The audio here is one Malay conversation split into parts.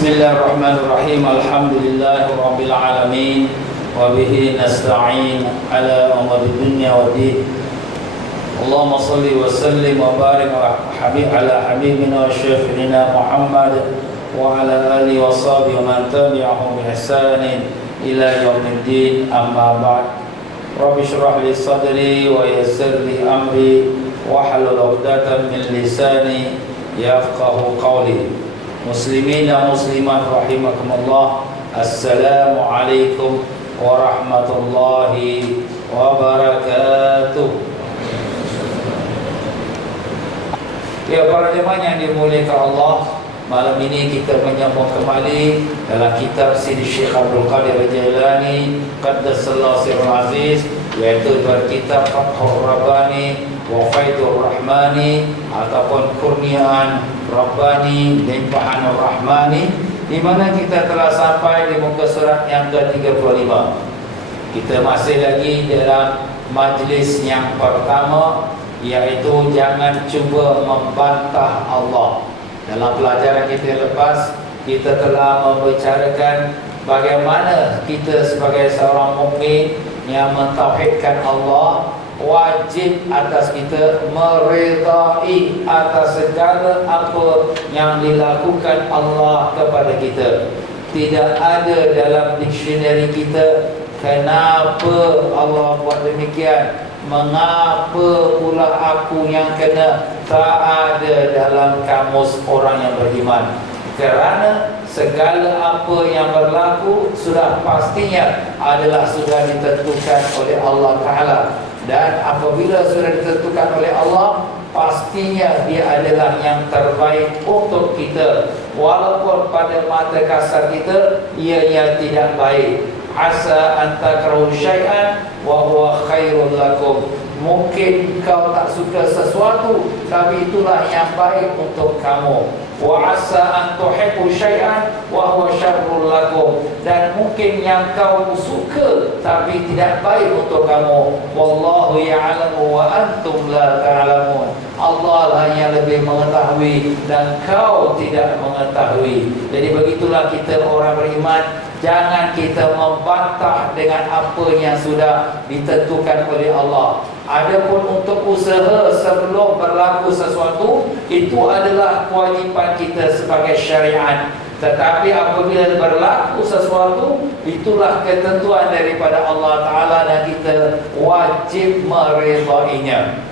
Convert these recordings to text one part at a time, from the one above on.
Bismillahirrahmanirrahim. Alhamdulillahirabbil alamin wa bihi nasta'in ala umuri dunya waddin. Allahumma shalli wa sallim wa barik ala habibina wa syafi'ina Muhammad wa ala alihi wa sahbihi wa man tabi'ahum bi ihsanin ila yaumiddin. Amma ba'd. Rabbi shrah li sadri wa yassir li amri wa hlul 'uqdatam min lisani yafqahu qawli. Muslimin dan muslimat rahimakumullah. Assalamualaikum warahmatullahi wabarakatuh. Ya, para jemaah yang dimuliakan Allah, malam ini kita menyambung kembali dalam kitab Sidi Syekh Abdul Qadir Jailani Qaddasallahu sirrul aziz, yaitu berkitab Fathur Rabbani wa Faidur Rahmani ataupun Kurniaan Rabbani Limpahanur Rahmani, di mana kita telah sampai di muka surat yang ke-35. Kita masih lagi dalam majlis yang pertama, iaitu jangan cuba membantah Allah. Dalam pelajaran kita lepas, kita telah membicarakan bagaimana kita sebagai seorang mukmin yang mentauhidkan Allah, wajib atas kita meredai atas segala apa yang dilakukan Allah kepada kita. Tidak ada dalam dictionary kita kenapa Allah buat demikian, mengapa pula aku yang kena, tak ada dalam kamus orang yang beriman. Kerana segala apa yang berlaku sudah pastinya adalah sudah ditentukan oleh Allah Ta'ala. Dan apabila sudah ditentukan oleh Allah, pastinya dia adalah yang terbaik untuk kita. Walaupun pada mata kasar kita ianya tidak baik. Asa an takrahu syai'an wa huwa khairul lakum. Mungkin kau tak suka sesuatu, tapi itulah yang baik untuk kamu. Wa asa an tuhibbu syai'an wa huwa syarrul lakum. Dan mungkin yang kau suka tapi tidak baik untuk kamu. Wallahu ya'lamu wa antum la ta'lamun. Allah lah yang lebih mengetahui dan kau tidak mengetahui. Jadi begitulah kita orang beriman. Jangan kita membantah dengan apa yang sudah ditentukan oleh Allah. Adapun untuk usaha sebelum berlaku sesuatu, itu adalah kewajipan kita sebagai syariat. Tetapi apabila berlaku sesuatu, itulah ketentuan daripada Allah Ta'ala dan kita wajib meredainya.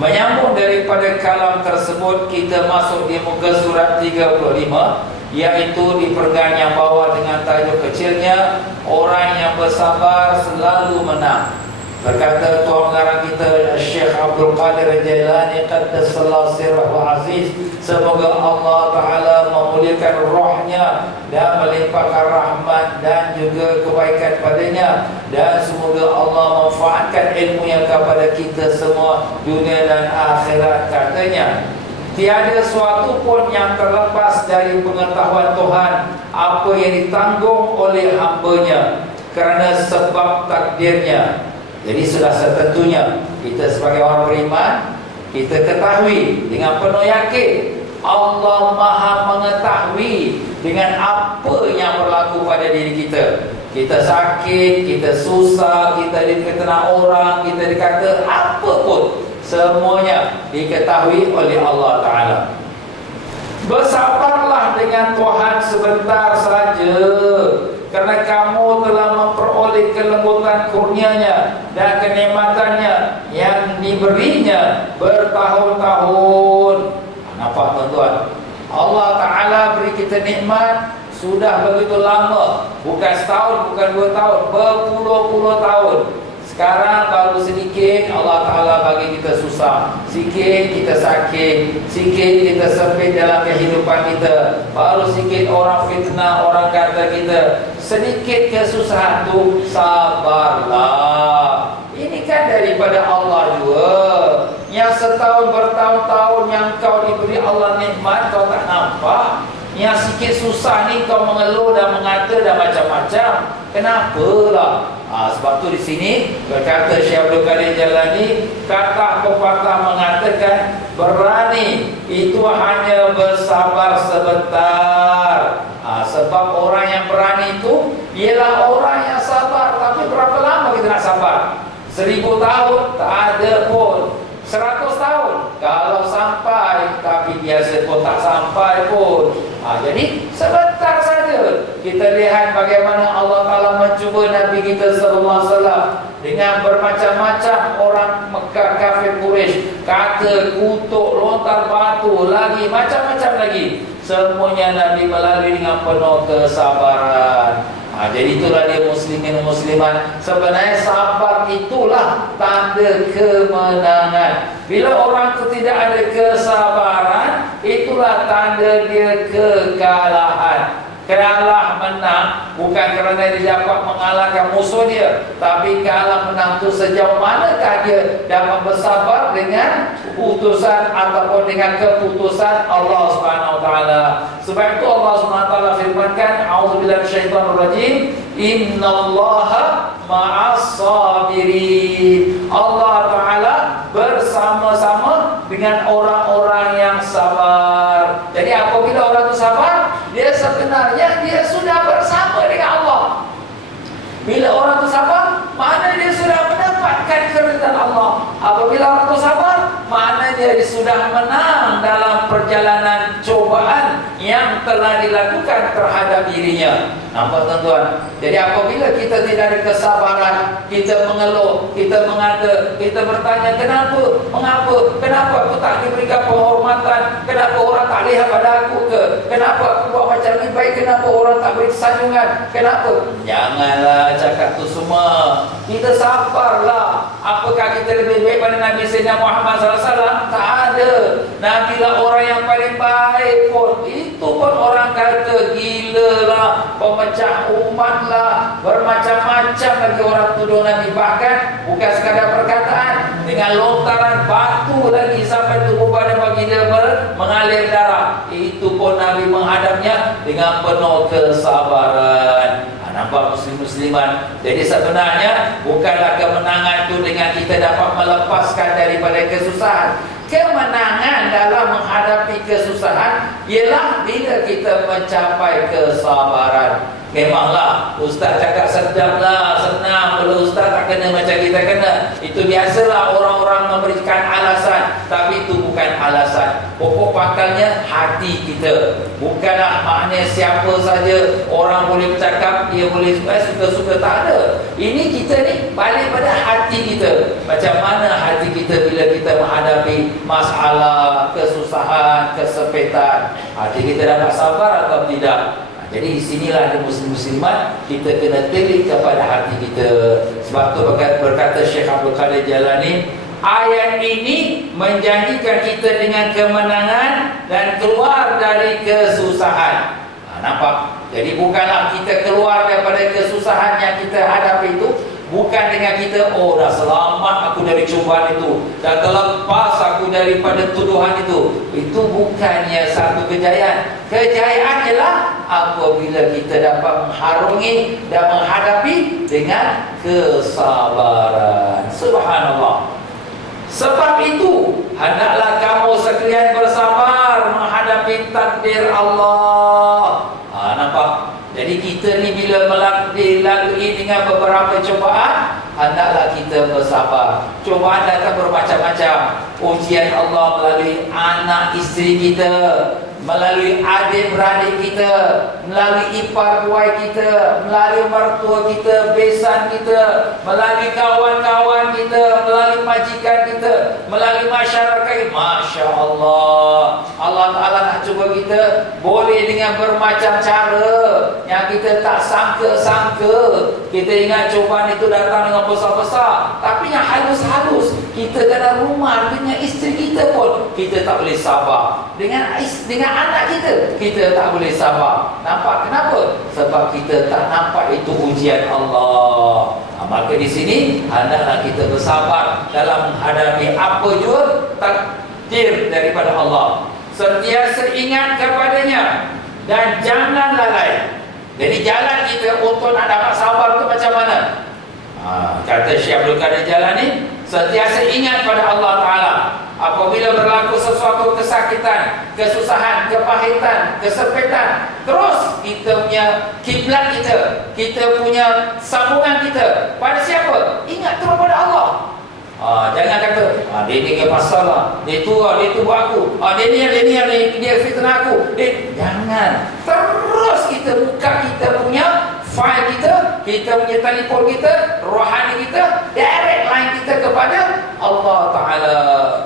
Menyambung daripada kalam tersebut, kita masuk di muka surat 35, iaitu di perenggan yang bawah dengan tajuk kecilnya, orang yang bersabar selalu menang. Berkata tuan pengarang kita Syekh Abdul Qadir Jailani Qaddasallahu sirrul aziz, semoga Allah Ta'ala memuliakan rohnya dan melimpahkan rahmat dan juga kebaikan padanya, dan semoga Allah manfaatkan ilmunya kepada kita semua dunia dan akhirat. Katanya, tiada suatu pun yang terlepas dari pengetahuan Tuhan apa yang ditanggung oleh hamba-Nya kerana sebab takdirnya. Jadi sudah setentunya kita sebagai orang beriman, kita ketahui dengan penuh yakin Allah Maha mengetahui dengan apa yang berlaku pada diri kita. Kita sakit, kita susah, kita dikena orang, kita dikata apa pun, semuanya diketahui oleh Allah Ta'ala. Bersabarlah dengan Tuhan sebentar saja, kerana kamu telah memperoleh kelembutan kurnianya dan kenikmatannya yang diberinya bertahun-tahun. Nampak tuan-tuan? Allah Ta'ala beri kita nikmat sudah begitu lama. Bukan setahun, bukan 2 tahun, berpuluh-puluh tahun. Sekarang baru sedikit Allah Ta'ala bagi kita susah, sikit kita sakit, sikit kita sempit dalam kehidupan kita, baru sikit orang fitnah, orang kata kita, sedikit kesusahan tu, sabarlah. Ini kan daripada Allah juga. Yang setahun bertahun-tahun yang kau diberi Allah nikmat, kau tak nampak. Yang sikit susah ni kau mengeluh dan mengata dan macam-macam. Kenapalah? Sebab tu di sini berkata Syekh Abdul Qadir Jailani, kata pepatah mengatakan berani itu hanya bersabar sebentar. ialah orang yang sabar. Tapi berapa lama kita nak sabar? 1000 tahun? Tak ada pun. 100 tahun? Kalau sampai, tapi biasa pun tak sampai pun. Jadi sebentar saja. Kita lihat bagaimana Allah Ta'ala mencuba Nabi kita sallallahu alaihi wasallam dengan bermacam-macam orang Mekah kafir Quraisy, kata, kutuk, lontar batu, lagi macam-macam lagi. Semuanya Nabi melalui dengan penuh kesabaran. Jadi itulah dia muslimin dan muslimat. Sebenarnya sabar itulah tanda kemenangan. Bila orang itu tidak ada kesabaran, itulah tanda dia kekalahan. Kalah menang bukan kerana dia dapat mengalahkan musuh dia, tapi kalah menang itu sejauh manakah dia dapat bersabar dengan keputusan ataupun dengan keputusan Allah Subhanahu Wa Taala. Sebab itu Allah Subhanahu Wa Taala firmankan, A'udzubillahi minasyaitonir rajim, Innallaha ma'as sabirin. Allah Ta'ala bersama-sama dengan orang-orang yang sabar. Jadi apabila orang itu sabar, dia sebenarnya dia sudah bersama dengan Allah. Bila orang itu sabar, maknanya dia sudah mendapatkan keridhaan Allah. Apabila orang itu sabar, maknanya dia sudah menang dalam perjalanan cobaan yang telah dilakukan terhadap dirinya. Nampak tuan-tuan? Jadi apabila kita tidak ada kesabaran, kita mengeluh, kita mengata, kita bertanya kenapa? Mengapa? Kenapa aku tak diberikan penghormatan? Kenapa orang tak lihat pada aku ke? Kenapa aku buat macam ni baik? Kenapa orang tak beri sanjungan? Kenapa? Janganlah cakap tu semua. Kita sabarlah. Apakah kita lebih baik pada Nabi Sayyidina Muhammad SAW? Tak ada. Nabi lah orang yang paling baik pun. Itu pun orang kata gila lah, pemecah umat lah, bermacam-macam lagi orang tuduh Nabi. Bahkan bukan sekadar perkataan, dengan lontaran batu lagi sampai tubuh badan baginda mengalir darah. Itu pun Nabi menghadapnya dengan penuh kesabaran. Nampak muslim-musliman. Jadi sebenarnya bukanlah kemenangan itu dengan kita dapat melepaskan daripada kesusahan. Kemenangan dalam menghadapi kesusahan ialah bila kita mencapai kesabaran. Memanglah ustaz cakap sedaplah, senang. Kalau ustaz tak kena macam kita kena. Itu biasalah orang-orang memberikan alasan, tapi itu bukan alasan. Pokok pangkalnya hati kita. Bukanlah maknanya siapa saja orang boleh bercakap, dia boleh suka-suka, tak ada. Ini kita ni balik pada hati kita. Macam mana hati kita bila kita menghadapi masalah, kesusahan, kesempitan. Hati kita dapat sabar atau tidak? Jadi sinilah ada muslim-muslimat, kita kena telik kepada hati kita. Sebab tu berkata Syekh Abdul Qadir Jalani, ayat ini menjanjikan kita dengan kemenangan dan keluar dari kesusahan. Nampak? Jadi bukanlah kita keluar daripada kesusahan yang kita hadapi itu, bukan dengan kita, oh dah selamat aku dari cubaan itu, dah terlepas aku daripada tuduhan itu. Itu bukannya satu kejayaan. Kejayaan ialah apabila kita dapat mengharungi dan menghadapi dengan kesabaran. Subhanallah. Sebab itu hendaklah kamu sekalian bersabar menghadapi takdir Allah. Nampak? Jadi kita ni bila dilalui dengan beberapa cobaan, hendaklah kita bersabar. Cobaan datang bermacam-macam. Ujian Allah melalui anak isteri kita, melalui adik-beradik kita, melalui ipar buai kita, melalui mertua kita, besan kita, melalui kawan-kawan kita, melalui majikan kita, melalui masyarakat. Masya Allah, Allah Ta'ala nak cuba kita boleh dengan bermacam cara yang kita tak sangka-sangka. Kita ingat cubaan itu datang dengan besar-besar, tapi yang halus-halus. Kita dalam rumah dengan isteri kita pun kita tak boleh sabar. Dengan anak kita tak boleh sabar. Nampak kenapa? Sebab kita tak nampak itu ujian Allah. Maka di sini hendaklah kita bersabar dalam menghadapi apa jua takdir daripada Allah. Sentiasa ingat kepadanya dan jangan lalai. Jadi jalan kita untuk nak dapat sabar itu macam mana? Kata Syekh Abdul Qadir Jalani, sentiasa ingat pada Allah Ta'ala. Apabila berlaku sesuatu kesakitan, kesakitan, kesusahan, kepahitan, kesempitan. Terus kita punya kiblat kita punya sambungan kita pada siapa? Ingat terus pada Allah. Jangan kata dia ni ke masalah, dia tua, dia buat aku, dia fitnah aku. Jangan. Terus kita buka kita punya file kita punya telefon kita, rohani kita, direct line kita kepada Allah Ta'ala.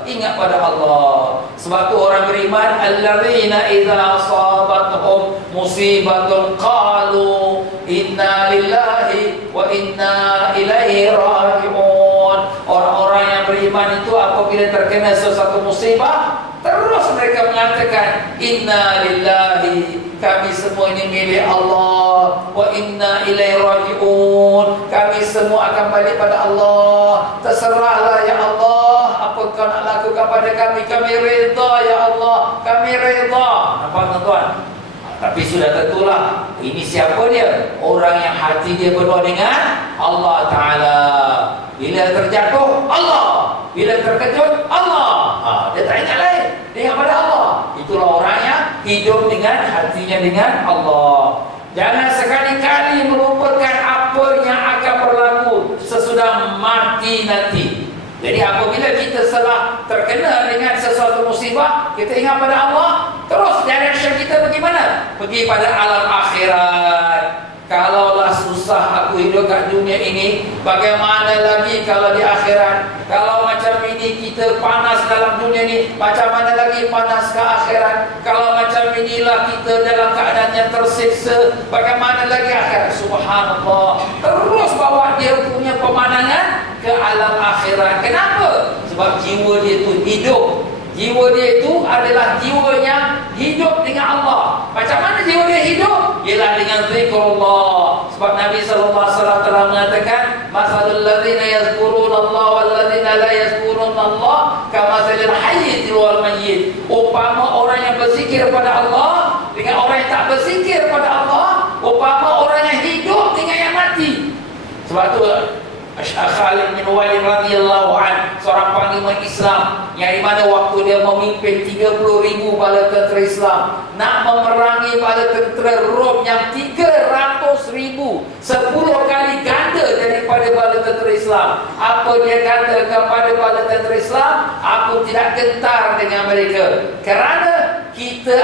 Ingat pada Allah. Sebab tu orang beriman, alladzina idza asabatuhum musibatun qalu inna lillahi wa inna ilaihi raji'un. Orang-orang yang beriman itu apabila terkena sesuatu musibah, terus mereka mengatakan inna lillahi, kami semua ini milik Allah, wa inna ilaihi raji'un, kami semua akan balik pada Allah. Terserahlah ya Allah apa kau nak lakukan pada kami reda ya Allah, kami reda. Nampak tuan-tuan? Tapi sudah tentulah ini siapa dia? Orang yang hati dia penuh dengan Allah Ta'ala. Bila terjatuh, Allah. Bila terkejut, Allah. Dia tak ingat lain, dia ingat pada Allah. Itulah orang yang hidup dengan hatinya dengan Allah. Jangan sekali-kali melupakan apa yang akan berlaku sesudah mati nanti. Jadi apabila kita telah terkena dengan sesuatu musibah, kita ingat pada Allah, terus direction kita bagaimana? Pergi pada alam akhirat. Kalaulah susah aku hidup kat dunia ini, bagaimana lagi kalau di akhirat? Kalau macam ini kita panas dalam dunia ini, macam mana lagi panas ke akhirat? Kalau macam inilah kita dalam keadaan yang tersiksa, bagaimana lagi akhirat? Subhanallah. Terus bawa dia punya pemandangan ke alam akhirat. Kenapa? Sebab jiwa dia itu hidup. Jiwa dia itu adalah jiwa yang hidup dengan Allah. Macam mana jiwa dia hidup? Ialah dengan zikrullah. Sebab Nabi SAW telah mengatakan, masalul ladzina yazkurunallah wal ladzina la yazkurunallah kamathalil hayyi wal mayyit. Umpama orang yang berzikir pada Allah dengan orang yang tak berzikir pada Allah, umpama orang yang hidup dengan yang mati. Sebab tu Khalid bin Walid radhiyallahu an, seorang panglima Islam yang di mana waktu dia memimpin 30,000 bala tentera Islam nak memerangi bala tentera Rom yang 300,000, 10 kali ganda daripada bala tentera Islam. Apa dia kata kepada bala tentera Islam? Aku tidak gentar dengan mereka kerana kita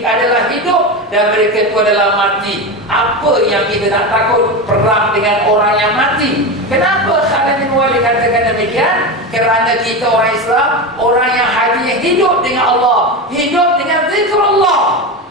adalah hidup dan mereka itu adalah mati. Apa yang kita nak takut? Perang dengan orang yang mati. Kenapa Khalid bin Walid katakan demikian? Kerana kita orang Islam, orang yang hatinya hidup dengan Allah, hidup dengan zikrullah.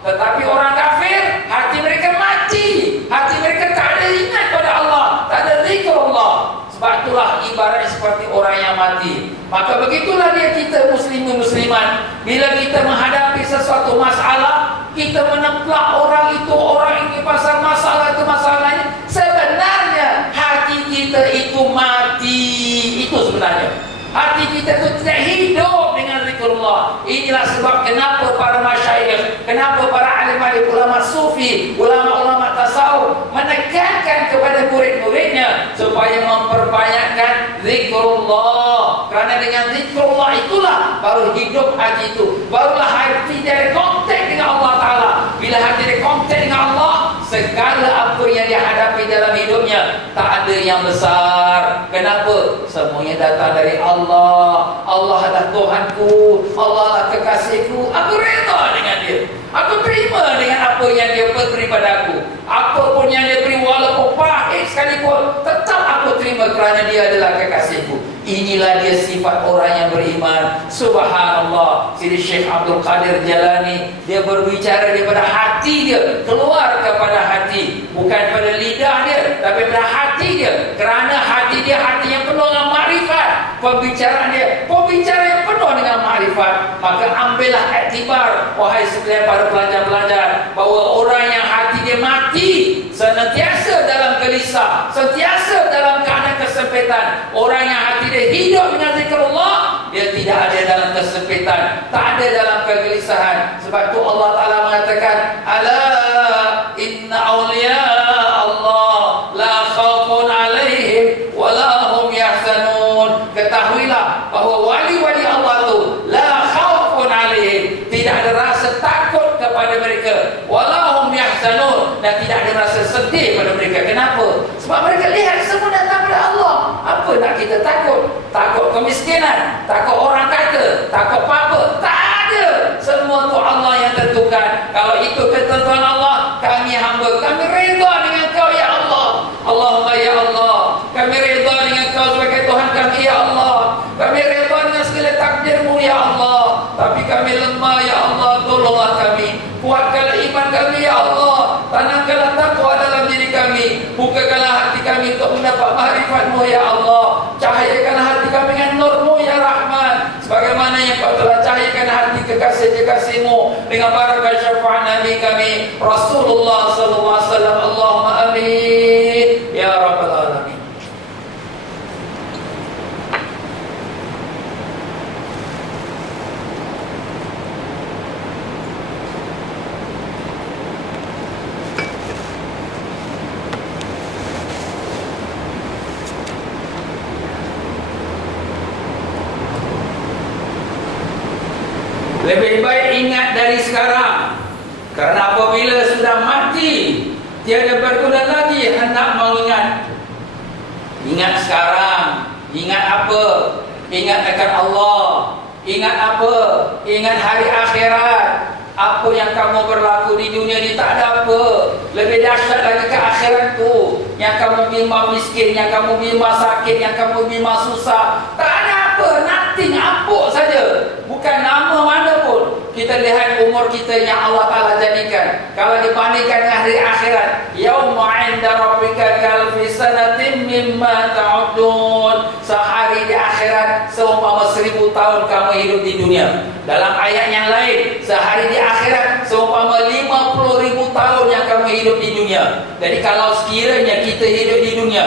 Tetapi orang kafir, hati mereka mati, hati mereka tak ada ingat pada Allah, tak ada zikrullah. Sebab itulah ibarat seperti orang yang mati. Maka begitulah dia kita muslimin muslimat. Bila kita menghadapi sesuatu masalah, kita menemplak orang itu, orang ini pasal masalah itu, masalahnya. Sebenarnya hati kita itu mati. Itu sebenarnya. Hati kita itu tidak hidup dengan zikrullah. Inilah sebab kenapa para masyayikh, kenapa para alim-alim, ulama sufi, ulama-ulama tasawuf menekankan kepada murid-muridnya supaya memperbanyakkan zikrullah. Kerana dengan zikrullah itulah baru hidup hati itu. Barulah hati dia kontak dengan Allah Ta'ala. Bila hati dia kontak dengan Allah, segala apa yang dia hadapi dalam hidupnya tak ada yang besar. Kenapa? Semuanya datang dari Allah. Allah adalah Tuhanku, Allah adalah kekasihku. Aku reda dengan dia, aku terima dengan apa yang dia beri padaku. Apa pun yang dia beri, walaupun pahit sekalipun, tetap aku terima kerana dia adalah kekasihku. Inilah dia sifat orang yang beriman. Subhanallah. Sidi Syekh Abdul Qadir Jalani, dia berbicara daripada hati dia, keluar kepada hati, bukan pada lidah dia, tapi pada hati dia. Kerana hati dia hati yang penuh dengan makrifat. Pembicaraan dia pembicaraan yang penuh dengan makrifat. Maka ambillah iktibar, wahai sekalian para pelajar-pelajar, bahawa orang yang hati dia mati, senantiasa dalam gelisah, sentiasa dalam keadaan kesempitan. Orang yang hati dia hidup dengan zikrullah, dia tidak ada dalam kesempitan, tak ada dalam kegelisahan. Sebab itu Allah Ta'ala mengatakan, ala inna awliya Allah la khawfun alaihim wa la hum yahzanun. Ketahuilah bahawa wali-wali Allah itu la khawfun alaihim, sedih pada mereka. Kenapa? Sebab mereka lihat semua datang pada Allah. Apa nak kita takut? Takut kemiskinan, takut orang kata, takut apa-apa? Tak ada. Semua tu Allah yang tentukan. Kalau itu ketentuan Allah, kami hamba, kami redha dengan kau ya Allah. Allahumma ya Allah, kami redha dengan kau sebagai Tuhan kami ya Allah. Kami redha dengan segala takdirmu ya Allah. Tapi kami lemah ya Allah, tolonglah kami. Kuatkanlah iman kami ya Allah. Tanamkanlah takwa dalam diri kami. Bukakanlah hati kami untuk mendapat makrifat-Mu ya Allah. Cahayakanlah hati kami dengan nur-Mu ya Rahman. Sebagaimana yang Kau telah cahayakan hati kekasih-kekasih-Mu dengan barakah syafaat Nabi kami Rasulullah sallallahu alaihi wasallam. Allahumma amin ya rabbal alamin. Lebih baik ingat dari sekarang. Kerana apabila sudah mati, tiada berguna lagi hendak mengingat. Ingat sekarang. Ingat apa? Ingat akan Allah. Ingat apa? Ingat hari akhirat. Apa yang kamu berlaku di dunia ni tak ada apa. Lebih dahsyat lagi ke akhirat tu. Yang kamu bimbang miskin, yang kamu bimbang sakit, yang kamu bimbang susah. Tak ada apa, nothing, apuk saja. Bukan nama mana pun. Kita lihat umur kita yang Allah Ta'ala jadikan. Kalau dibandingkan dengan hari akhirat, yauma 'inda rabbika kalfi sanatin mimma ta'udun. Sehari di akhirat seumpama 1000 tahun kamu hidup di dunia. Dalam ayat yang lain, sehari di akhirat seumpama 50,000 tahun yang kamu hidup di dunia. Jadi kalau sekiranya kita hidup di dunia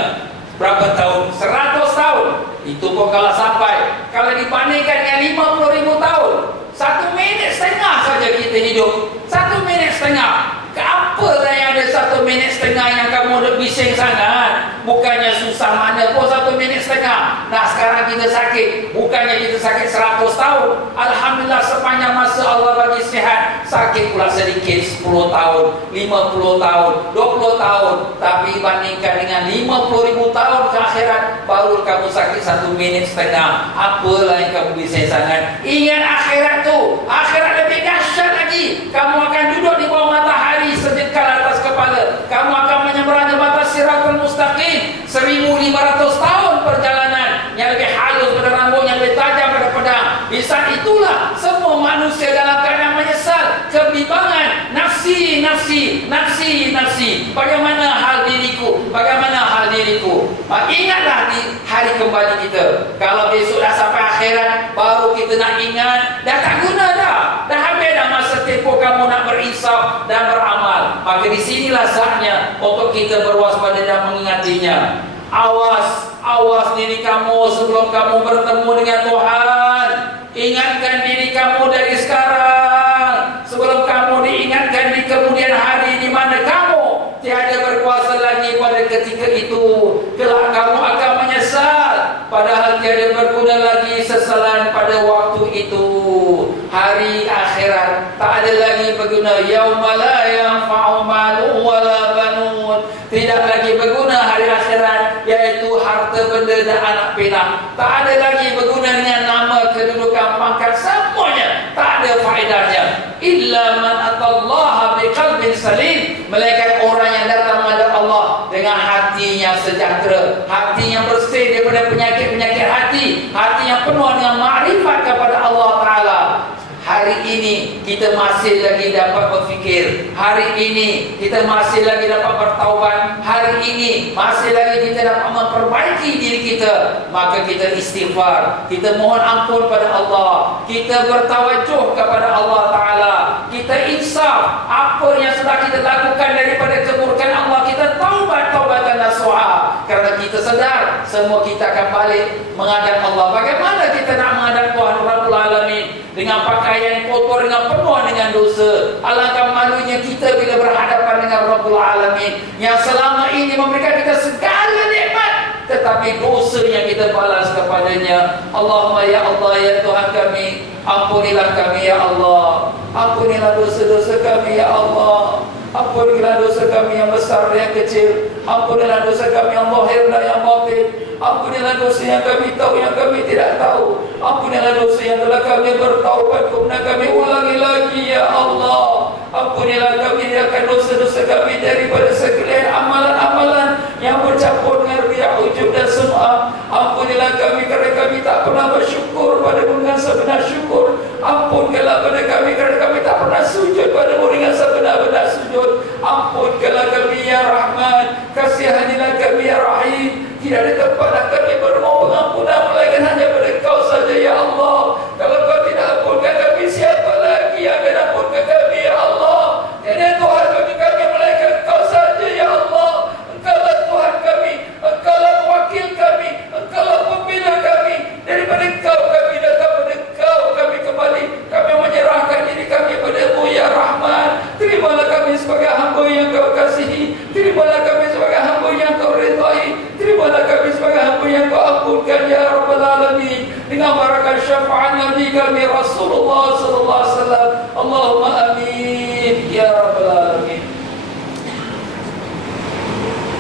berapa tahun? 100 tahun. Itu pun kalau sampai. Kalau dibandingkan dengan 50,000 tahun, 1 minit setengah saja kita hidup. 1 minit setengah. Apa yang ada 1 minit setengah yang kamu duk bising sangat? Bukannya susah mana pun 1 minit setengah. Nah sekarang kita sakit. Bukannya kita sakit 100 tahun. Alhamdulillah sepanjang masa Allah bagi sihat. Sakit pula sedikit 10 tahun, 50 tahun, 20 tahun. Tapi bandingkan dengan 50,000 tahun ke akhirat, baru kamu sakit 1 minit setengah. Apalah yang kamu bising sangat? Ingat akhirat tu. Akhirat lebih dahsyat lagi. Kamu akan duduk di bawah matahari sejengkal atas kepala. Kamu akan menyeberang jembatan Siratul Mustaqim. 1,500 tahun perjalanan. Yang lebih halus pada rambut, yang lebih tajam pada pedang. Di saat itulah semua manusia dalam keadaan menyesal, kebimbangan, nafsi, nafsi, nafsi, nafsi. Bagaimana hal diriku? Bagaimana hal diriku? Ingatlah di hari kembali kita. Kalau besok dah sampai akhirat, baru kita nak ingat, dah tak guna dah. Dah habis dah masa tempoh kamu nak berinsaf dan beramal. Maka di sinilah saatnya untuk kita berwaspada dan mengingatinya. Awas, awas diri kamu sebelum kamu bertemu dengan Tuhan. Ingatkan diri kamu dari sekarang, sebelum kamu diingatkan di kemudian hari di mana kamu tiada berkuasa lagi pada ketika itu. Kelak kamu akan menyesal, padahal tiada berguna lagi sesalan pada waktu itu. Hari akhirat tak ada lagi berguna. Yauma la yanfa'u malun wala banun. Tidak lagi berguna hari akhirat, yaitu harta benda dan anak pinak. Tak ada lagi berguna dengan nama, kedudukan, pangkat, semuanya tak ada faedahnya. Illa man atallaha biqalbin salim. Melainkan orang yang datang menghadap Allah dengan hati yang sejahtera, hati yang bersih daripada penyakit-penyakit hati, hati yang penuh dengan makrifat kepada Allah Ta'ala. Hari ini kita masih lagi dapat berfikir. Hari ini kita masih lagi dapat bertaubat. Hari ini masih lagi kita dapat memperbaiki diri kita. Maka kita istighfar, kita mohon ampun pada Allah, kita bertawajuh kepada Allah Ta'ala, kita insaf apa yang sudah kita lakukan daripada keburukan Allah. Kita taubat, taubatan nasuha. Kerana kita sedar semua kita akan balik menghadap Allah. Bagaimana kita nak menghadap Tuhan Rabbul Alamin dengan pakaian kotor, dengan penuh dengan dosa? Alangkah malunya kita bila berhadapan dengan Rabbul Alamin yang selama ini memberikan kita segala nikmat, tetapi dosa yang kita balas kepadanya. Allahumma ya Allah, ya Tuhan kami, ampunilah kami ya Allah. Ampunilah dosa-dosa kami ya Allah. Ampunilah dosa kami yang besar dan yang kecil. Ampunilah dosa kami yang zahir dan yang batin. Ampunilah dosa yang kami tahu, yang kami tidak tahu. Ampunilah dosa yang telah kami bertaubat, kemudian kami ulangi lagi, ya Allah. Ampunilah kami akan dosa-dosa kami daripada sekalian amalan-amalan yang bercampur dengan riya, ujub dan sum'ah. Ampunilah kami kerana kami tak pernah bersyukur padamu dengan sebenar syukur. Ampunkanlah pada kami kerana kami tak pernah sujud padamu dengan sebenar-benar sujud. Ampunkanlah kami ya Rahman, kasihanilah kami ya Rahim. Tidak ada tempat yang kami bermohon pengampunan melainkan hanya pada Kau saja ya Allah. Kalau Kau tidak ampunkan kami, siapa lagi yang akan ampunkan kami ya Allah? Tiada Tuhan bagi kami melainkan Kau saja ya Allah. Engkaulah Tuhan kami, Engkaulah wakil kami, Engkaulah pembina kami. Daripada Kau kami datang, pada Kau kami kembali. Kami menyerahkan diri kami padamu ya Rahman. Terimalah kami sebagai hamba yang Kau kasihi. Terimalah kami sebagai hamba yang Kau ridai. Terimalah kami sebagai hamba yang Kau ampunkan ya Rabbal Alamin. Dengan barakat syafaat Nabi kami Rasulullah sallallahu alaihi wasallam. Allahumma amin ya Rabbal Alamin.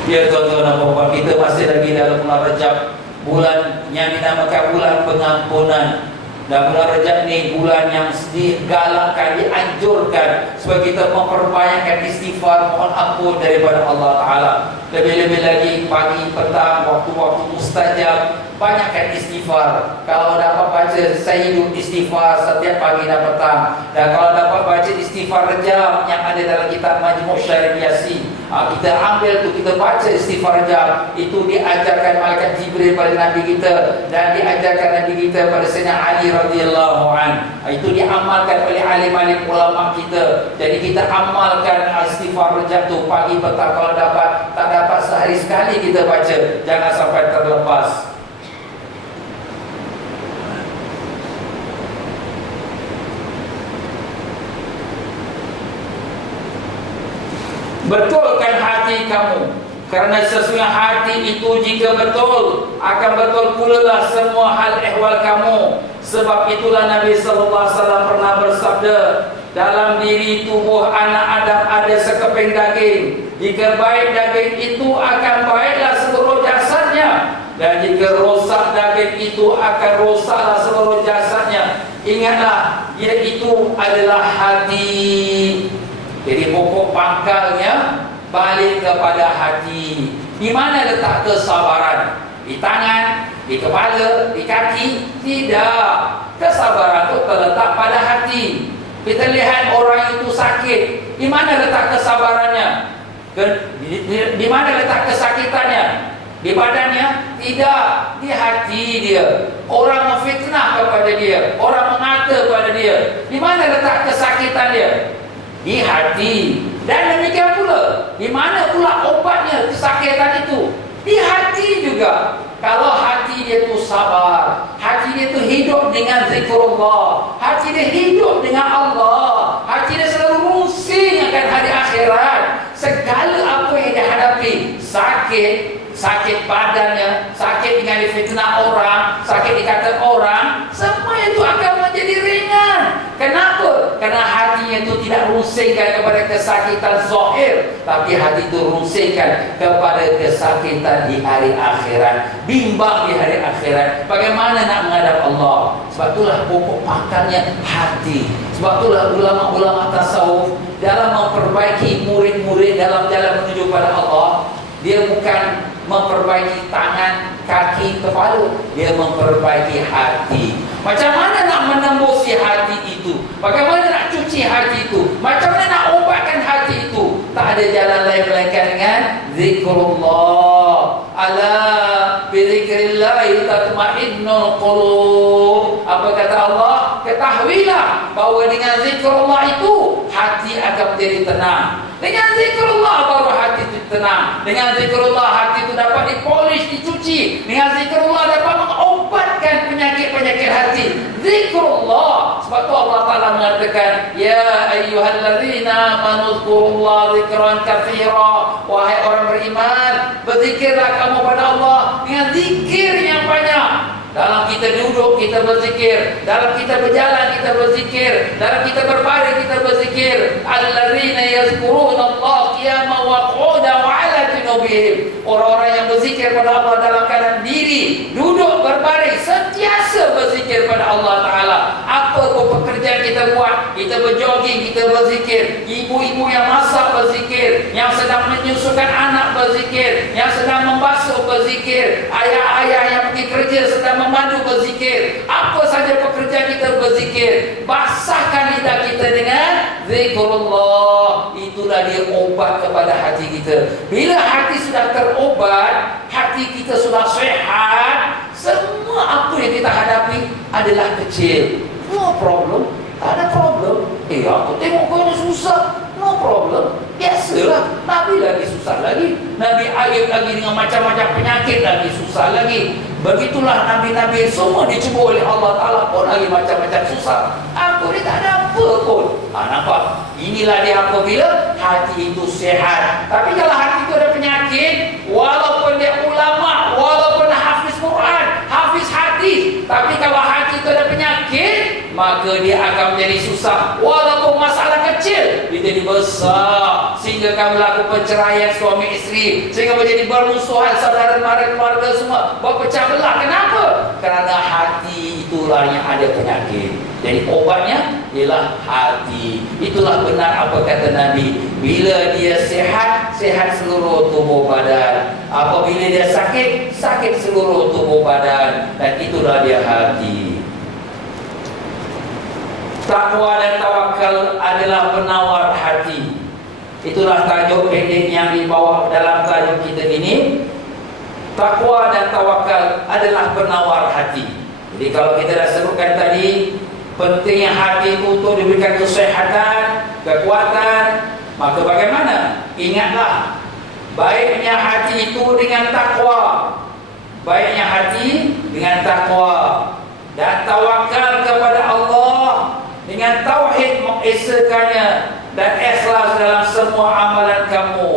Ya tuan-tuan dan puan-puan, kita masih lagi dalam bulan Rajab, bulan yang dinamakan bulan pengampunan. Dan bulan Rajab ni bulan yang digalakkan, dianjurkan supaya kita memperbanyakkan istighfar, mohon ampun daripada Allah Ta'ala. Lebih-lebih lagi pagi, petang, waktu-waktu mustajab, banyakkan istighfar. Kalau dapat baca Sayyidul Istighfar setiap pagi dan petang. Dan kalau dapat baca istighfar Rajab yang ada dalam kitab Majmu' Syarif Yasin, kita ambil tu, kita baca istighfar Rajab. Itu diajarkan malaikat Jibril pada Nabi kita, dan diajarkan Nabi kita pada Sayyidina Ali radhiyallahu an. Itu diamalkan oleh alim-alim ulama kita. Jadi kita amalkan istighfar Rajab tu pagi petang. Kalau dapat, tak dapat sehari sekali kita baca, jangan sampai terlepas. Betulkan hati kamu, kerana sesungguhnya hati itu jika betul, akan betul pula lah semua hal ehwal kamu. Sebab itulah Nabi sallallahu alaihi wasallam pernah bersabda, dalam diri tubuh anak Adam ada sekeping daging. Jika baik daging itu, akan baiklah seluruh jasadnya. Dan jika rosak daging itu, akan rosaklah seluruh jasadnya. Ingatlah, iaitu adalah hati. Jadi pokok pangkalnya balik kepada hati. Di mana letak kesabaran? Di tangan, di kepala, di kaki? Tidak. Kesabaran itu terletak pada hati. Kita lihat orang itu sakit, di mana letak kesabarannya? Di mana letak kesakitannya? Di badannya? Tidak, di hati dia. Orang memfitnah kepada dia, orang mengata kepada dia. Di mana letak kesakitan dia? Di hati. Dan demikian pula, di mana pula obatnya kesakitan itu? Di hati juga. Kalau hati dia itu sabar, hati dia itu hidup dengan zikrullah, hati dia hidup dengan Allah, hati dia selalu rusing akan hari akhirat. Segala apa yang dia hadapi, sakit badannya, sakit dengan difitnah orang, sakit dikata orang, semua itu akan menjadi ringan. Kenapa? Karena hatinya itu tidak rusingkan kepada kesakitan zahir, tapi hati itu rusingkan kepada kesakitan di hari akhirat. Bimbang di hari akhirat, bagaimana nak menghadap Allah. Sebab itulah pokok pangkalnya hati. Sebab itulah ulama-ulama tasawuf dalam memperbaiki murid-murid dalam jalan menuju pada Allah, dia bukan memperbaiki tangan, kaki, kepala, dia memperbaiki hati. Macam mana nak menembusi hati itu? Bagaimana nak cuci hati itu? Macam mana nak ubatkan hati itu? Tak ada jalan lain melainkan dengan zikrullah. Ala bi zikrillah tatma'innul qulub. Apa kata Allah? Ketahuilah bahawa dengan zikrullah itu hati akan menjadi tenang. Dengan zikrullah baru hati itu tenang. Dengan zikrullah hati itu dapat dipolish, dicuci. Dengan zikrullah dapat mengobatkan penyakit-penyakit hati. Zikrullah. Sebab tu Allah Ta'ala mengatakan, ya ayyuhallazina amanu dzkurullaha dzikran katsira. Wahai orang beriman, berzikirlah kamu pada Allah dengan zikir yang banyak. Dalam kita duduk kita berzikir, dalam kita berjalan kita berzikir, dalam kita berbaring kita berzikir. Alladzina yazkuruna Allah qiyaman wa qu'udan wa 'ala junubihim. Orang-orang yang berzikir pada Allah dalam keadaan diri, duduk, berbaring, sentiasa berzikir pada Allah Taala. Apa pun pekerjaan kita buat, kita berjoging, kita berzikir. Ibu-ibu yang masak berzikir, yang sedang menyusukan anak berzikir, yang sedang membasuh berzikir, ayah-ayah yang pergi kerja sedang memandu berzikir. Apa saja pekerjaan kita berzikir. Basahkan lidah kita dengan zikrullah. Itulah dia obat kepada hati kita. Bila hati sudah terobat, hati kita sudah sehat, semua apa yang kita hadapi adalah kecil. No problem. Tak ada problem. Aku tengok kau ni susah. No problem. Biasalah. Nabi lagi susah lagi. Nabi Ayub lagi dengan macam-macam penyakit lagi susah lagi. Begitulah Nabi-Nabi semua dicuba oleh Allah Ta'ala pun lagi macam-macam susah. Aku ni tak ada apa pun. Nampak? Inilah dia apabila hati itu sehat. Tapi kalau hati itu ada penyakit, walaupun dia ulama, walaupun hafiz Quran, hafiz hadis, tapi kalau hati itu ada penyakit, maka dia akan menjadi susah. Walaupun masalah kecil, dia jadi besar, sehingga akan berlaku perceraian suami isteri, sehingga menjadi bermusuhan saudara mara keluarga semua, berpecah belah. Kenapa? Kerana hati itulah yang ada penyakit. Jadi obatnya ialah hati. Itulah benar apa kata Nabi. Bila dia sehat, sehat seluruh tubuh badan. Apabila dia sakit, sakit seluruh tubuh badan. Dan itulah dia hati. Takwa dan tawakal adalah penawar hati. Itulah tajuk pendek yang dibawa dalam tajuk kita ini. Takwa dan tawakal adalah penawar hati. Jadi kalau kita dah sebutkan tadi, pentingnya hati itu untuk diberikan kesehatan, kekuatan, maka bagaimana? Ingatlah, baiknya hati itu dengan takwa. Baiknya hati dengan takwa. Dan tawakal kepada Allah dengan tauhid mengesakannya dan ikhlas dalam semua amalan kamu.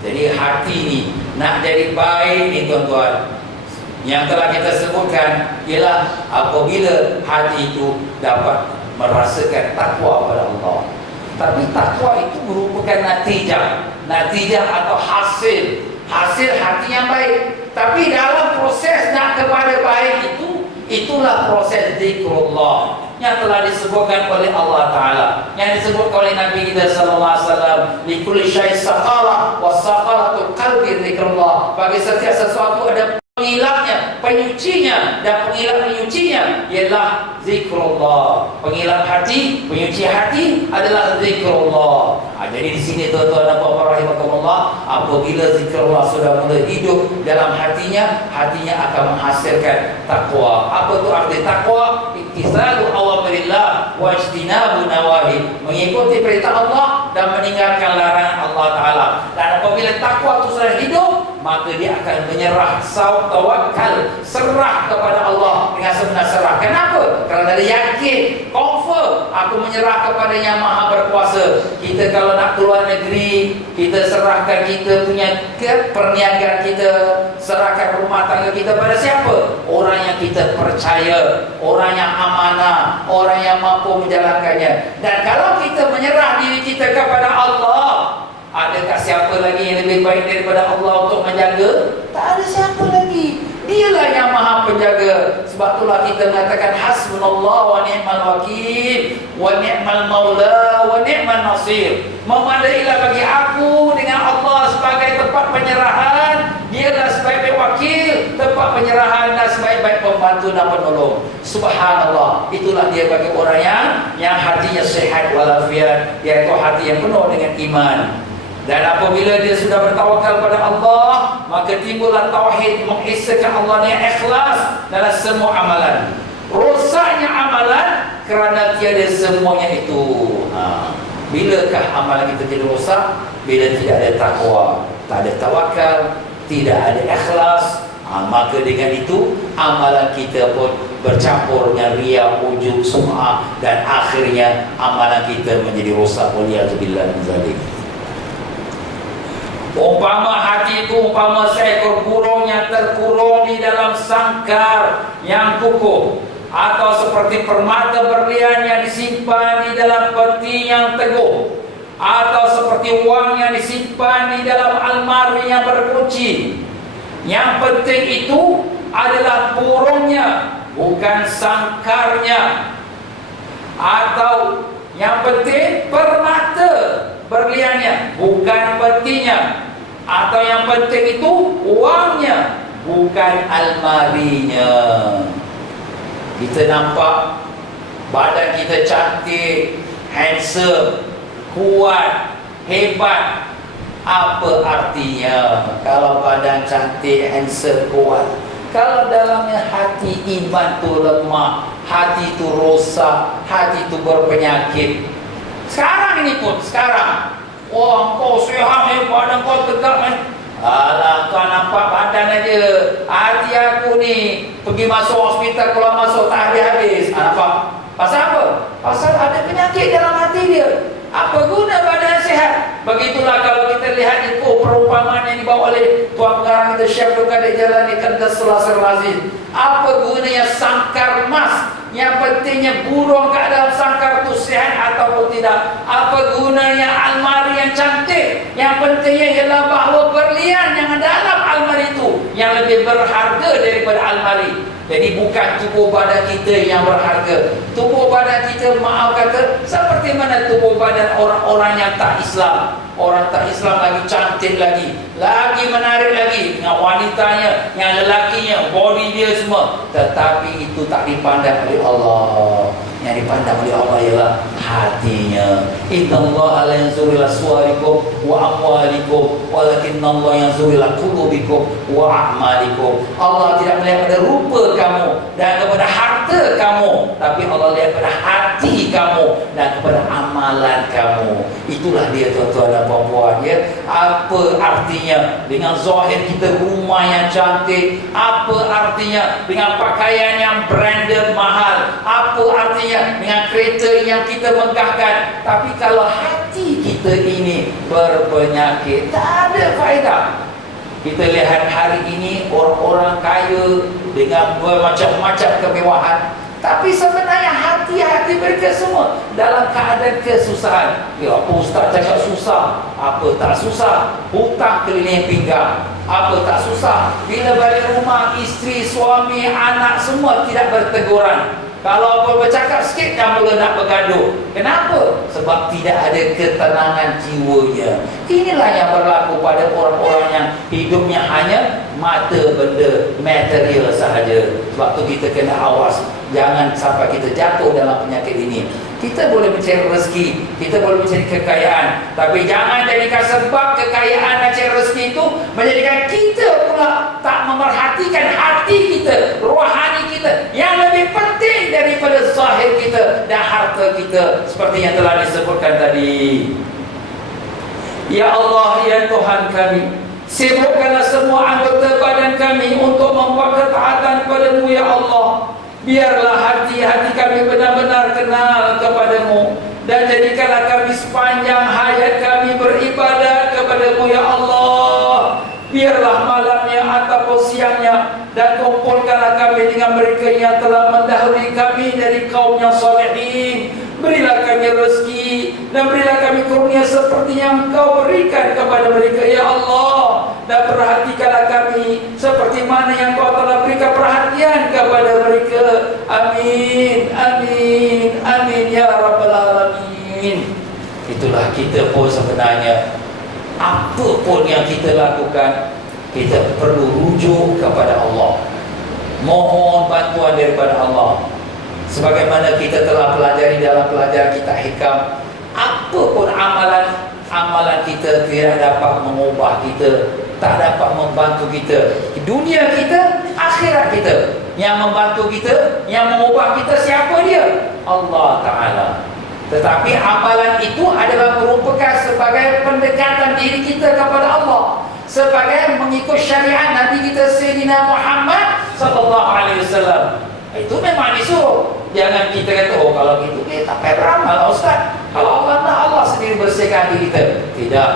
Jadi hati ni nak jadi baik ni tuan-tuan, yang telah kita sebutkan ialah apabila hati itu dapat merasakan takwa pada Allah. Tapi takwa itu merupakan natijah atau hasil hati yang baik. Tapi dalam proses nak kepada baik itu, itulah proses zikrullah yang telah disebutkan oleh Allah Ta'ala, yang disebut oleh Nabi kita sallallahu alaihi wasallam, likulli syai' saqara wa saqaratul qalbi zikrullah. Bagi setiap sesuatu ada pengilapnya, penyucinya, dan pengilap penyucinya ialah zikrullah. Pengilap hati, penyuci hati adalah zikrullah. Jadi di sini tuan-tuan dan puan-puan rahimakumullah, apabila zikrullah sudah mulai hidup dalam hatinya, hatinya akan menghasilkan takwa. Apa itu arti takwa? Ittisalu awamirillah wa ijtinabu nawahi, mengikuti perintah Allah dan meninggalkan larangan Allah Ta'ala. Dan apabila takwa itu sudah hidup, maka dia akan menyerah, tawakal, serah kepada Allah dengan sebenar serah. Kenapa? Kerana dia yakin, confirm, aku menyerah kepada Yang Maha Berkuasa. Kita kalau nak keluar negeri, kita serahkan kita punya perniagaan kita, serahkan rumah tangga kita pada siapa? Orang yang kita percaya, orang yang amanah, orang yang mampu menjalankannya. Dan kalau kita menyerah diri kita kepada Allah, adakah siapa lagi yang lebih baik daripada Allah untuk menjaga? Tak ada siapa lagi. Dialah yang Maha Penjaga. Sebab itulah kita mengatakan hasbunallah wa ni'mal wakil wa ni'mal maula wa ni'mal nasir. Memadailah bagi aku dengan Allah sebagai tempat penyerahan. Dialah sebaik-baik wakil, tempat penyerahan, dan sebaik-baik pembantu dan penolong. Subhanallah. Itulah dia bagi orang yang hatinya sehat walafiat, iaitu hati yang penuh dengan iman. Dan apabila dia sudah bertawakal pada Allah, maka timbullah tauhid, mengesakan Allah dengan ikhlas dalam semua amalan. Rosaknya amalan kerana tiada semuanya itu. Bilakah amalan kita jadi rosak? Bila tidak ada takwa, tak ada tawakal, tidak ada ikhlas, maka dengan itu amalan kita pun bercampur dengan riya, ujub, sum'ah, dan akhirnya amalan kita menjadi rosak. Waliyadzubillah min zalik. Umpama hati itu umpama seekor burung yang terkurung di dalam sangkar yang kukuh, atau seperti permata berlian yang disimpan di dalam peti yang teguh, atau seperti wang yang disimpan di dalam almari yang berkunci. Yang penting itu adalah burungnya, bukan sangkarnya. Atau yang penting permata berliannya, bukan petinya. Atau yang penting itu wangnya, bukan almarinya. Kita nampak badan kita cantik, handsome, kuat, hebat. Apa artinya kalau badan cantik, handsome, kuat, kalau dalamnya hati iman tu lemah, hati tu rosak, hati tu berpenyakit? Sekarang ini pun, sekarang, wah kau sihat ni, badan kau tegak ni. Alah, kau nampak badan aja, hati aku ni pergi masuk hospital, keluar masuk tak habis-habis. Nampak? Pasal apa? Pasal ada penyakit dalam hati dia. Apa guna badan sihat? Begitulah kalau kita lihat itu perumpamaan yang dibawa oleh Tuan Pengarang kita, Syekh Abdul Qadir Jailani, Qaddas Aziz. Apa gunanya sangkar emas? Yang pentingnya burung kat dalam sangkar itu sihat ataupun tidak. Apa gunanya almari yang cantik? Yang pentingnya ialah bahawa berlian yang dalam almari itu yang lebih berharga daripada almari. Jadi bukan tubuh badan kita yang berharga. Tubuh badan kita, maaf kata, seperti mana tubuh badan orang-orang yang tak Islam. Orang tak Islam lagi cantik lagi menarik lagi, dengan wanitanya, yang lelakinya, body dia semua. Tetapi itu tak dipandang oleh Allah. Yang dipandang oleh Allah ialah hatinya. Innallaha la yanzuru ila suwarikum wa amwalikum, walakinnallaha yanzuru ila qulubikum wa a'malikum. Allah tidak melihat pada rupa kamu dan kepada harta kamu, tapi Allah lihat pada hati kamu dan kepada amalan kamu. Itulah dia tuan-tuan dan puan-puan, ya. Apa artinya dengan zahir kita rumah yang cantik? Apa artinya dengan pakaian yang branded mahal? Apa artinya dengan kereta yang kita megahkan? Tapi kalau hati kita ini berpenyakit, tak ada faedah. Kita lihat hari ini orang-orang kaya dengan bermacam-macam kemewahan, tapi sebenarnya hati-hati mereka semua dalam keadaan kesusahan. Ya, apa ustaz cakap susah? Apa tak susah? Hutang keliling pinggang. Apa tak susah? Bila balik rumah, isteri, suami, anak semua tidak berteguran. Kalau apa bercakap sikit, dah mula nak bergaduh. Kenapa? Sebab tidak ada ketenangan jiwanya. Inilah yang berlaku pada orang-orang yang hidupnya hanya mata benda material sahaja. Sebab tu kita kena awas, jangan sampai kita jatuh dalam penyakit ini. Kita boleh mencari rezeki, kita boleh mencari kekayaan, tapi jangan jadikan sebab kekayaan dan cari rezeki itu menjadikan kita pula tak memerhatikan hati kita, rohani kita, yang lebih penting daripada zahir kita dan harta kita, seperti yang telah disebutkan tadi. Ya Allah, ya Tuhan kami, sibukkanlah semua anggota badan kami untuk membuat ketaatan kepada-Mu, ya Allah. Biarlah hati-hati kami benar-benar kenal kepadamu, dan jadikanlah kami sepanjang hayat kami beribadah kepadamu, ya Allah. Biarlah malamnya ataupun siangnya, dan kumpulkanlah kami dengan mereka yang telah mendahului kami dari kaum yang salihin. Berilah kami rezeki, dan berilah kami kurnia seperti yang Kau berikan kepada mereka, ya Allah. Dan perhatikanlah kami seperti mana yang Kau telah berikan perhatian kepada mereka. Amin, amin, amin, ya Rabbal Alamin. Itulah kita pun sebenarnya, apa pun yang kita lakukan, kita perlu rujuk kepada Allah, mohon bantuan daripada Allah. Sebagaimana kita telah pelajari dalam pelajaran kitab Hikam, apa pun amalan kita tidak dapat mengubah kita, tak dapat membantu kita, dunia kita, akhirat kita. Yang membantu kita, yang mengubah kita, siapa dia? Allah Ta'ala. Tetapi amalan itu adalah merupakan sebagai pendekatan diri kita kepada Allah, sebagai mengikut syariat Nabi kita Sayyidina Muhammad sallallahu alaihi wasallam. Itu memang disuruh. Jangan kita kata, oh kalau gitu kita tak payah beramal, Ustaz. Kalau Allah nak, Allah sendiri bersihkan diri kita. Tidak.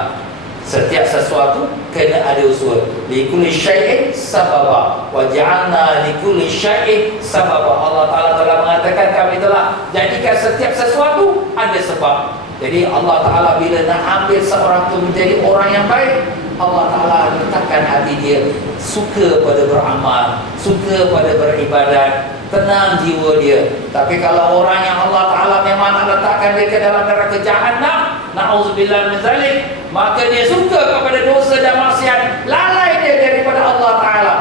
Setiap sesuatu kena ada usul. Likulli syai'in sababa wa ja'alna likulli syai'in sababa. Allah Ta'ala telah mengatakan, kami telah jadikan setiap sesuatu ada sebab. Jadi Allah Ta'ala bila nak ambil seorang tu menjadi orang yang baik, Allah Ta'ala letakkan hati dia suka pada beramal, suka pada beribadat, tenang jiwa dia. Tapi kalau orang yang Allah Ta'ala memang nak letakkan dia ke dalam neraka Jahannam, na'udzubillah min zalik, maka dia suka kepada dosa dan maksiat, lalai dia daripada Allah Ta'ala.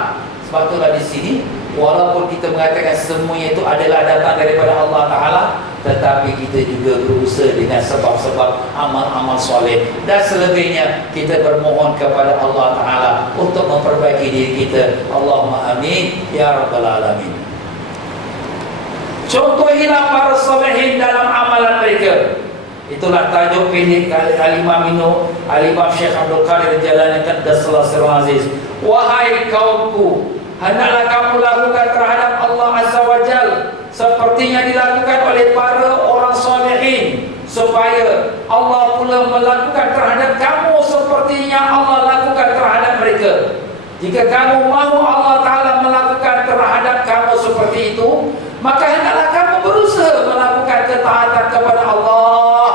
Sebab itulah di sini, walaupun kita mengatakan semuanya itu adalah datang daripada Allah Ta'ala, tetapi kita juga berusaha dengan sebab-sebab amal-amal soleh. Dan selebihnya kita bermohon kepada Allah Ta'ala untuk memperbaiki diri kita. Allahumma amin ya rabbal alamin. Contohilah para solehin dalam amalan mereka. Itulah tajuk pendek Al-Imam Syekh Abdul Qadir Jailani Qaddasallahu sirrahu aziz. Wahai kaumku, hendaklah kamu lakukan terhadap Allah Azza wa Jal seperti yang dilakukan oleh para orang solehin, supaya Allah pula melakukan terhadap kamu seperti yang Allah lakukan terhadap mereka. Jika kamu mahu Allah Ta'ala melakukan terhadap kamu seperti itu, maka hendaklah kamu berusaha melakukan ketaatan kepada Allah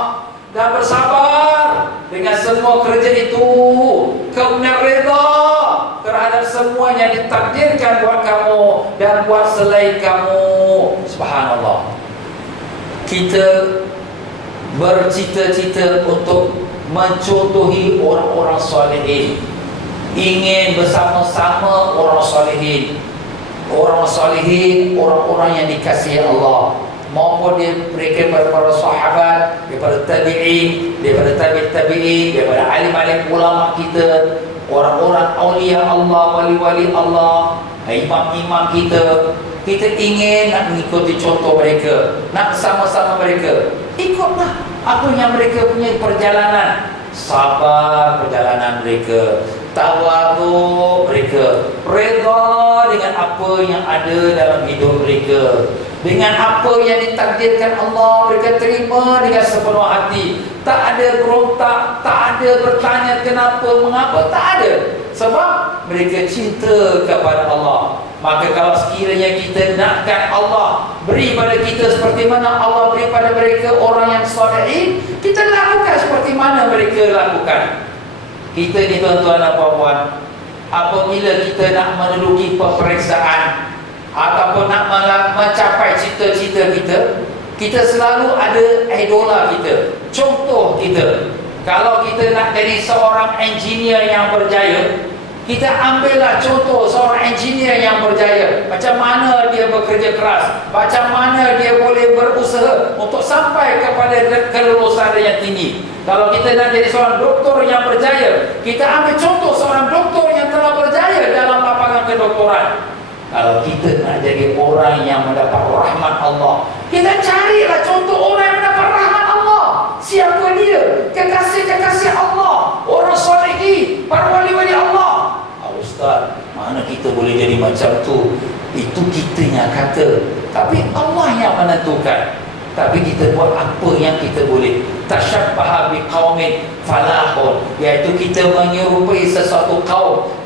dan bersabar dengan semua kerja itu, kemudian reda terhadap semua yang ditakdirkan buat kamu dan buat selain kamu. Subhanallah. Kita bercita-cita untuk mencontohi orang-orang solehin, ingin bersama-sama orang solehin. Orang solehin, orang-orang yang dikasihi Allah, maupun mereka para sahabat, daripada tabi'in, daripada tabi'in, daripada alim-alim ulama kita, orang-orang aulia Allah, wali-wali Allah, imam-imam kita. Kita ingin nak mengikuti contoh mereka, nak bersama-sama mereka. Ikutlah apa yang mereka punya perjalanan. Sabar perjalanan mereka, tawadhu mereka, redha dengan apa yang ada dalam hidup mereka, dengan apa yang ditakdirkan Allah, mereka terima dengan sepenuh hati. Tak ada berontak, tak ada bertanya kenapa, mengapa, tak ada. Sebab mereka cinta kepada Allah. Maka kalau sekiranya kita nakkan Allah beri pada kita seperti mana Allah beri pada mereka orang yang solehin, kita lakukan seperti mana mereka lakukan. Kita ni tuan-tuan dan puan-puan, apabila kita nak menduduki peperiksaan ataupun nak mencapai cita-cita kita, kita selalu ada idola kita, contoh kita. Kalau kita nak jadi seorang engineer yang berjaya, kita ambillah contoh seorang engineer yang berjaya. Macam mana dia bekerja keras, macam mana dia boleh berusaha untuk sampai kepada kelulusan yang tinggi. Kalau kita nak jadi seorang doktor yang berjaya, kita ambil contoh seorang doktor yang telah berjaya dalam lapangan kedoktoran. Kalau kita nak jadi orang yang mendapat rahmat Allah, kita carilah contoh orang yang mendapat rahmat Allah. Siapa dia? Kekasih-kekasih Allah, orang solehin, para wali-wali Allah. Ustaz, mana kita boleh jadi macam tu? Itu kita yang kata, tapi Allah yang menentukan. Tapi kita buat apa yang kita boleh. Tasyabbaha biqaumin falahun, iaitu kita menyerupai sesuatu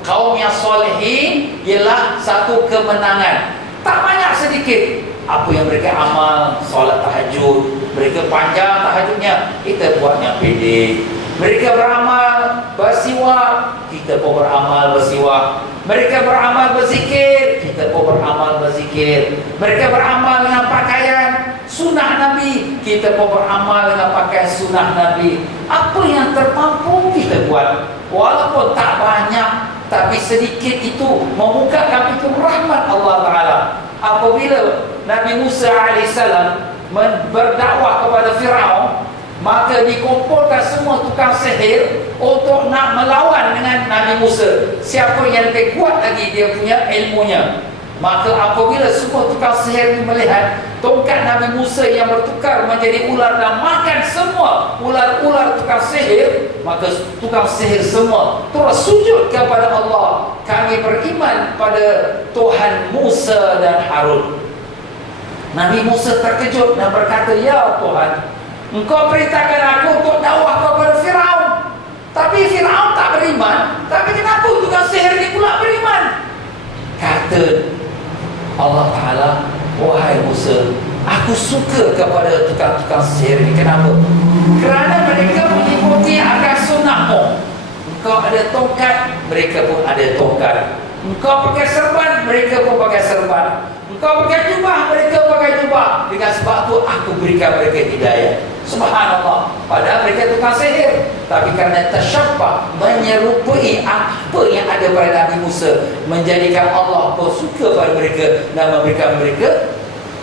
kaum yang solehin ialah satu kemenangan. Tak banyak sedikit apa yang mereka amal. Solat tahajud, mereka panjang tahajudnya, kita buat yang pendek. Mereka beramal bersiwak, kita pun beramal bersiwak. Mereka beramal berzikir, kita pun beramal berzikir. Mereka beramal dengan pakaian sunnah Nabi, kita pun beramal dengan pakaian sunnah Nabi. Apa yang terpampu kita buat. Walaupun tak banyak, tapi sedikit itu membukakan pintu rahmat Allah Ta'ala. Apabila Nabi Musa AS berdakwah kepada Firaun, maka dikumpulkan semua tukang sihir untuk nak melawan dengan Nabi Musa. Siapa yang lebih kuat lagi dia punya ilmunya. Maka apabila semua tukang sihir melihat tongkat Nabi Musa yang bertukar menjadi ular dan makan semua ular-ular tukang sihir, maka tukang sihir semua terus sujud kepada Allah. Kami beriman pada Tuhan Musa dan Harun. Nabi Musa terkejut dan berkata, ya Tuhan, Engkau perintahkan aku untuk dakwah kepada Firaun. Tapi Firaun tak beriman. Tapi kenapa tukang sihir ni pula beriman? Kata Allah Ta'ala, wahai Musa, aku suka kepada tukang-tukang sihir ni. Kenapa? Kerana mereka mengikuti akan sunnahmu. Engkau ada tongkat, mereka pun ada tongkat. Engkau pakai serban, mereka pun pakai serban. Engkau pakai jubah, mereka pakai jubah. Dengan sebab tu aku berikan mereka hidayah. Subhanallah. Padahal mereka tukang sihir, tapi kerana tersyabbah, menyerupai apa yang ada pada Nabi Musa, menjadikan Allah pun suka pada mereka dan memberikan mereka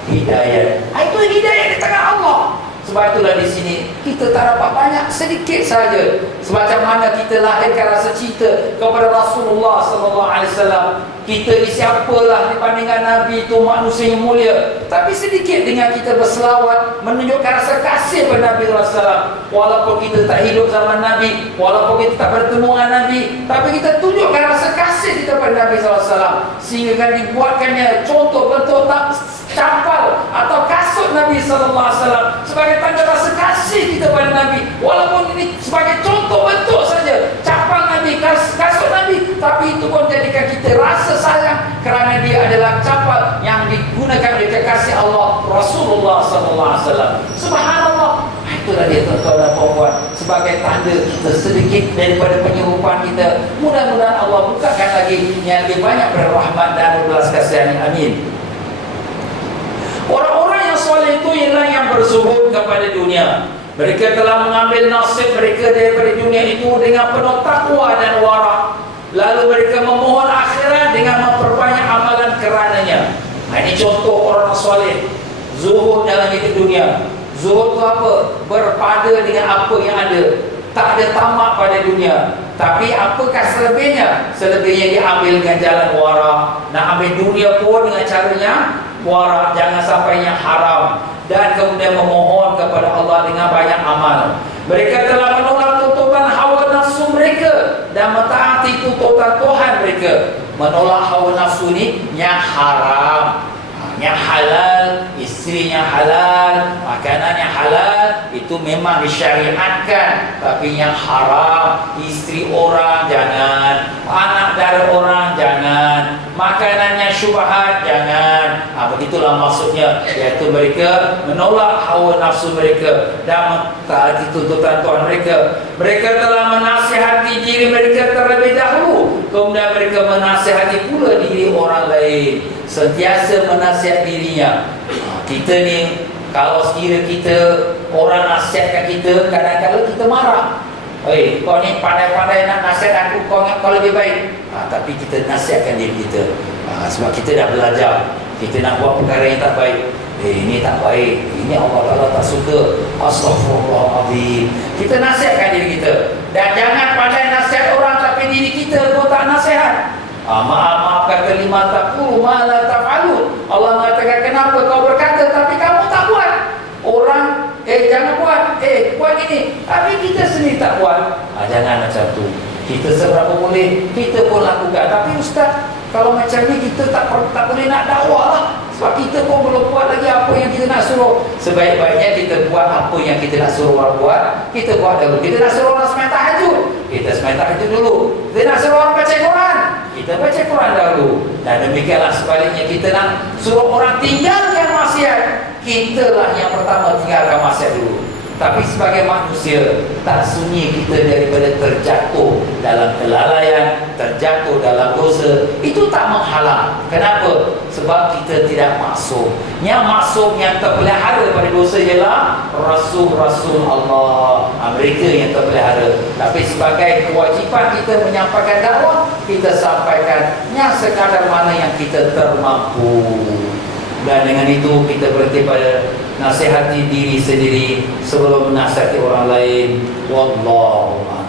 hidayah. Itu hidayah di tangan Allah. Sebab itulah di sini kita tak dapat banyak, sedikit saja. Semacam mana kita lahirkan rasa cinta kepada Rasulullah sallallahu alaihi wasallam. Kita ni siapalah dibandingkan Nabi itu, manusia yang mulia. Tapi sedikit dengan kita berselawat, menunjukkan rasa kasih kepada Nabi sallallahu alaihi wasallam. Walaupun kita tak hidup zaman Nabi, walaupun kita tak bertemu dengan Nabi, tapi kita tunjukkan rasa kasih kita kepada Nabi sallallahu alaihi wasallam. Sehingga kan dibuatkannya contoh bentuk capal atau kasut Nabi sallallahu alaihi wasallam sebagai tanda rasa kasih kita pada Nabi. Walaupun ini sebagai contoh bentuk saja, capal Nabi, kasut Nabi, tapi itu pun jadikan kita rasa sayang kerana dia adalah capal yang digunakan oleh kekasih Allah Rasulullah sallallahu alaihi wasallam. Subhanallah. Itulah dia tuan-tuan dan puan-puan, sebagai tanda kita sedikit daripada penyerupaan kita. Mudah-mudahan Allah bukakan lagi yang lebih banyak berrahmat dan berbelas kasihan. Amin. Orang-orang yang soleh itu ialah yang berzuhud kepada dunia. Mereka telah mengambil nasib mereka daripada dunia itu dengan penuh takwa dan wara'. Lalu mereka memohon akhirat dengan memperbanyak amalan kerananya. Ini contoh orang soleh, zuhud dalam hidup dunia. Zuhud itu apa? Berpada dengan apa yang ada. Tak ada tamak pada dunia. Tapi apakah selebihnya? Selebihnya diambil dengan jalan wara'. Nak ambil dunia pun dengan caranya wara', jangan sampai yang haram. Dan kemudian memohon kepada Allah dengan banyak amal. Mereka telah menolak tuntutan hawa nafsu mereka dan mentaati tuntutan Tuhan mereka. Menolak hawa nafsu ni yang haram, yang halal, isteri yang halal, makanan yang halal, itu memang disyariatkan. Tapi yang haram, isteri orang jangan, anak dara orang jangan, makanan yang syubhat jangan. Begitulah maksudnya, iaitu mereka menolak hawa nafsu mereka dan mentaati tuntutan Tuhan mereka. Mereka telah menasihati diri mereka terlebih dahulu, kemudian mereka menasihati pula diri orang lain. Sentiasa menasihat dirinya. Kita ni, kalau sekira kita, orang nasihatkan kita, kadang-kadang kita marah. Kau ni pandai-pandai nak nasihat aku, kau lebih baik. Tapi kita nasihatkan diri kita. Sebab kita dah belajar. Kita nak buat perkara yang tak baik. Ini tak baik, ini Allah Ta'ala tak suka. Astaghfirullahaladzim. Kita nasihatkan diri kita. Dan jangan pandai nasihat orang tapi diri kita pun tak nasihat. Maaf kata lima taqulu ma la taf'alun. Allah mengatakan, kenapa kau berkata tapi kamu tak buat? Orang jangan buat, buat ini, tapi kita sendiri tak buat. Jangan macam tu. Kita seberapa boleh kita pun lakukan. Tapi ustaz, kalau macam ni kita tak boleh nak dakwah lah. Sebab kita pun belum buat lagi apa yang kita nak suruh. Sebaik-baiknya kita buat apa yang kita nak suruh orang buat, kita buat dulu. Kita nak suruh orang sembahyang tahajud, kita sembahyang tahajud dulu. Kita nak suruh orang baca Quran, kita baca Quran dahulu. Dan demikianlah sebaliknya, kita nak suruh orang tinggalkan maksiat, kitalah yang pertama tinggalkan maksiat dulu. Tapi sebagai manusia, tak sunyi kita daripada terjatuh dalam kelalaian, terjatuh dalam dosa. Itu tak menghalang. Kenapa? Sebab kita tidak maksum. Yang maksum, yang terpelihara pada dosa ialah Rasul-Rasul Allah. Mereka yang terpelihara. Tapi sebagai kewajipan kita menyampaikan dakwah, kita sampaikan yang sekadar mana yang kita termampu. Dan dengan itu kita berhenti pada nasihati diri sendiri sebelum menasihati orang lain. Wallahu a'lam.